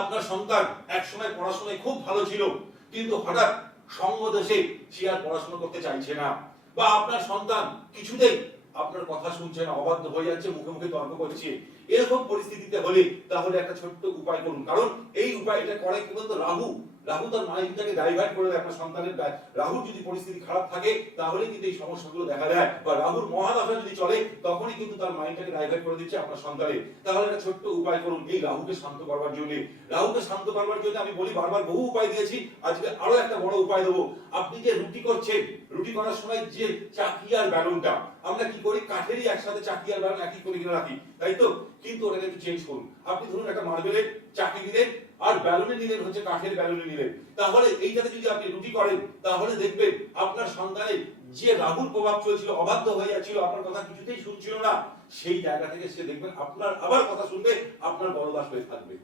আপনার সন্তান একসময় পড়াশোনায় খুব ভালো ছিল, কিন্তু হঠাৎ সঙ্গ দোষে সে আর পড়াশোনা করতে চাইছে না, বা আপনার সন্তান কিছুতেই আপনার কথা শুনছে না, অবাধ্য হয়ে যাচ্ছে, মুখে মুখে তর্ক করছে, এরকম পরিস্থিতিতে হলে তাহলে একটা ছোট্ট উপায় করুন। কারণ এই উপায়টা করে কি বলতো, রাহু তার মাইন্ডটাকে ডাইভার্ট করে দেয় আপনার সন্তানের। রাহুর যদি পরিস্থিতি খারাপ থাকে তাহলে কিন্তু এই সমস্যাগুলো দেখা দেয়, বা রাহুর মহাদশা যদি চলে তখনই কিন্তু তার মাইন্ডটাকে ডাইভার্ট করে দিচ্ছে আপনার সন্তানের। তাহলে একটা ছোট্ট উপায় করুন এই রাহুকে শান্ত করবার জন্য। রাহুকে শান্ত করবার জন্য আমি বলি, বারবার বহু উপায় দিয়েছি, আজকে আরো একটা বড় উপায় দেবো। আপনি যে রুটি করছেন, রুটি করার সময় যে চাকি আর বেলুনটা, আমরা কি করি কাঠেরই একসাথে চাকি আর বেলুন একই করে কিনে রাখি, তাই তো? কিন্তু ওটাকে একটু চেঞ্জ করুন। আপনি ধরুন একটা মার্বেলের চাকি নিলেন আর বেলুনে নিলেন হচ্ছে কাঠের বেলুনে নিলেন, তাহলে এইটাতে যদি আপনি রুটি করেন তাহলে দেখবেন আপনার সন্তানের যে রাহুর প্রভাব চলছিল, অবাধ্য হয়ে যাচ্ছিল, আপনার কথা কিছুতেই শুনছিল না, সেই জায়গা থেকে সে দেখবেন আপনার আবার কথা শুনবে, আপনার বরদাস হয়ে থাকবে।